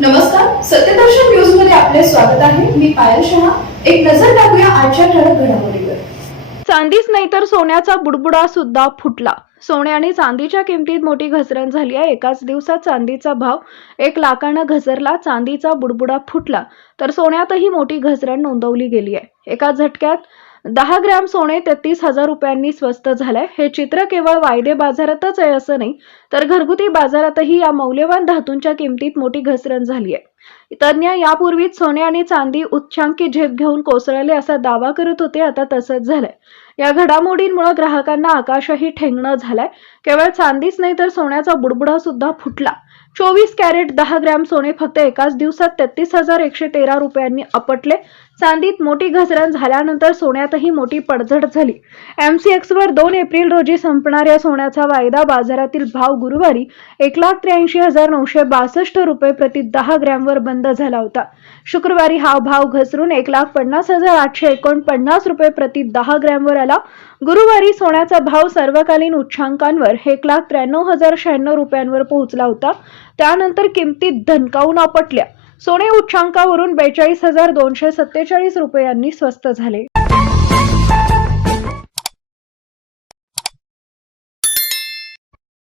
नमस्कार सत्यदर्शन न्यूजमध्ये आपले स्वागत आहे. मी पायल शहा. एक नजर टाकूया आजच्या ठळक घडामोडीवर. चांदीच नाही तर सोन्याचा बुडबुडा सुद्धा फुटला. सोने आणि चांदीच्या किमतीत मोठी घसरण झाली आहे. एकाच दिवसात चांदीचा भाव एक लाखानं घसरला चांदीचा बुडबुडा फुटला. तर सोन्यातही मोठी घसरण नोंदवली गेली आहे. एका झटक्यात दहा ग्रॅम सोने तेहतीस हजार रुपयांनी स्वस्त झालंय. हे चित्र केवळ वायदे बाजारातच आहे असं नाही तर घरगुती बाजारातही या मौल्यवान धातूंच्या किमतीत मोठी घसरण झाली आहे तज्ज्ञ यापूर्वीच सोने आणि चांदी उच्चांकी झेप घेऊन कोसळले असा दावा करत होते आता तसंच झालंय. या घडामोडींमुळे ग्राहकांना आकाशही ठेंगणं झालंय. केवळ चांदीच नाही तर सोन्याचा बुडबुडा सुद्धा फुटला. चोवीस कॅरेट दहा ग्रॅम सोने फक्त एकाच दिवसात तेहतीस हजार एकशे तेरा रुपयांनी अपटले चांदीत मोठी घसरण झाल्यानंतर सोन्यातही मोठी पडझड झाली. एमसीएक्स वर दोन एप्रिल रोजी संपणाऱ्या सोन्याचा वायदा बाजारातील भाव गुरुवारी एक लाख त्र्याऐंशी हजार नऊशे बासष्ट रुपये प्रति दहा ग्रॅम ग्रॅमवर बंद झाला होता. शुक्रवारी हा भाव घसरून एक लाख पन्नास हजार आठशे एकोणपन्नास रुपये प्रति दहा ग्रॅमवर आला. गुरुवारी सोन्याचा भाव सर्वकालीन उच्चांकांवर एक लाख त्र्याण्णव हजार शहाण्णव रुपयांवर पोहोचला होता. त्यानंतर किमती धनकावून आपटल्या. सोने उच्चांकावरून बेचाळीस हजार दोनशे सत्तेचाळीस रुपयांनी स्वस्त झाले.